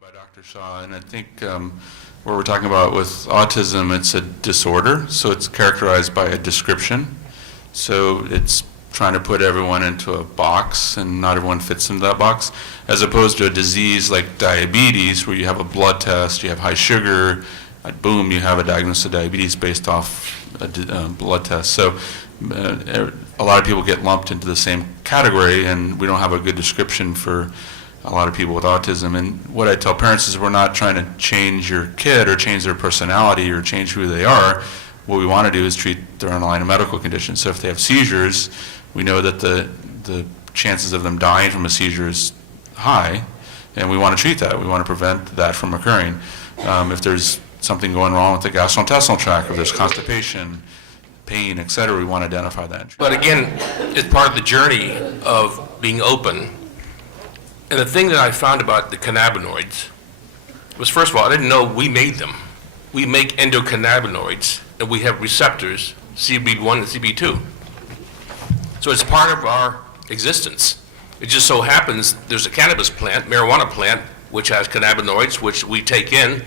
By Dr. Shaw, and I think what we're talking about with autism, it's a disorder, so it's characterized by a description. So it's trying to put everyone into a box, and not everyone fits into that box, as opposed to a disease like diabetes, where you have a blood test, you have high sugar, boom, you have a diagnosis of diabetes based off a blood test. So a lot of people get lumped into the same category, and we don't have a good description for a lot of people with autism. And what I tell parents is we're not trying to change your kid or change their personality or change who they are. What we want to do is treat their underlying medical condition. So if they have seizures, we know that the chances of them dying from a seizure is high, and we want to treat that. We want to prevent that from occurring. If there's something going wrong with the gastrointestinal tract, if there's constipation, pain, et cetera, we want to identify that. But again, it's part of the journey of being open. And the thing that I found about the cannabinoids was, first of all, I didn't know we made them. We make endocannabinoids, and we have receptors, CB1 and CB2. So it's part of our existence. It just so happens there's a cannabis plant, marijuana plant, which has cannabinoids, which we take in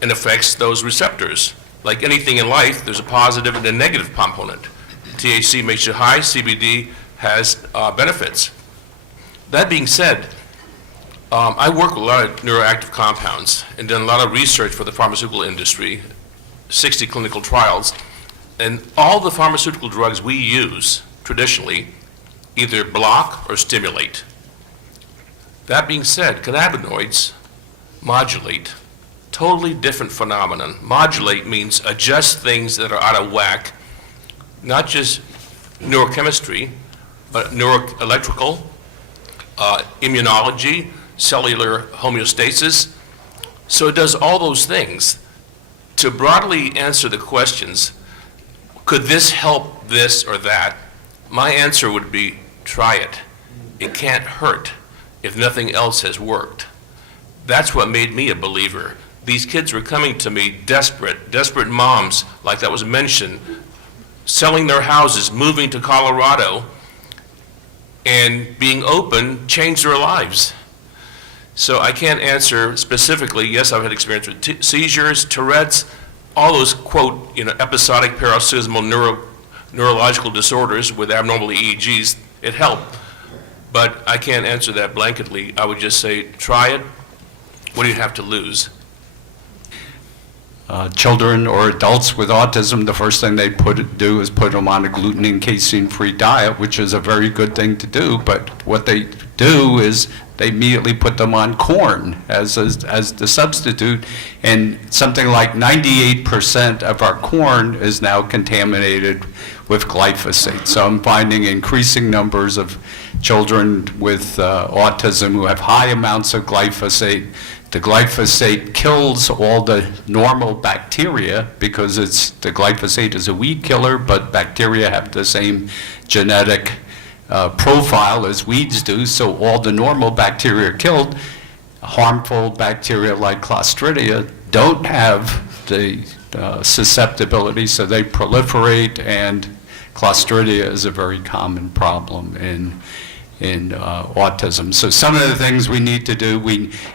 and affects those receptors. Like anything in life, there's a positive and a negative component. THC makes you high, CBD has benefits. That being said, I work with a lot of neuroactive compounds and done a lot of research for the pharmaceutical industry, 60 clinical trials, and all the pharmaceutical drugs we use traditionally either block or stimulate. That being said, cannabinoids modulate. Totally different phenomenon. Modulate means adjust things that are out of whack, not just neurochemistry, but neuroelectrical, immunology, cellular homeostasis. So it does all those things. To broadly answer the questions, could this help this or that? My answer would be, try it. It can't hurt if nothing else has worked. That's what made me a believer. These kids were coming to me desperate moms, like that was mentioned, selling their houses, moving to Colorado, and being open changed their lives. So I can't answer specifically. Yes, I've had experience with seizures, Tourette's, all those, quote, episodic paroxysmal neurological disorders with abnormal EEGs. It helped. But I can't answer that blanketly. I would just say, try it. What do you have to lose? Children or adults with autism, the first thing they do is put them on a gluten and casein-free diet, which is a very good thing to do. But what they do is they immediately put them on corn as the substitute, and something like 98% of our corn is now contaminated with glyphosate. So I'm finding increasing numbers of children with autism who have high amounts of glyphosate. The glyphosate kills all the normal bacteria because the glyphosate is a weed killer, but bacteria have the same genetic profile as weeds do, so all the normal bacteria are killed. Harmful bacteria like Clostridia don't have the susceptibility, so they proliferate, and Clostridia is a very common problem in autism. So some of the things we need to do,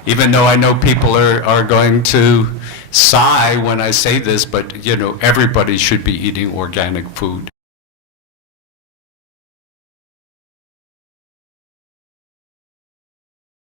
even though I know people are going to sigh when I say this, but everybody should be eating organic food.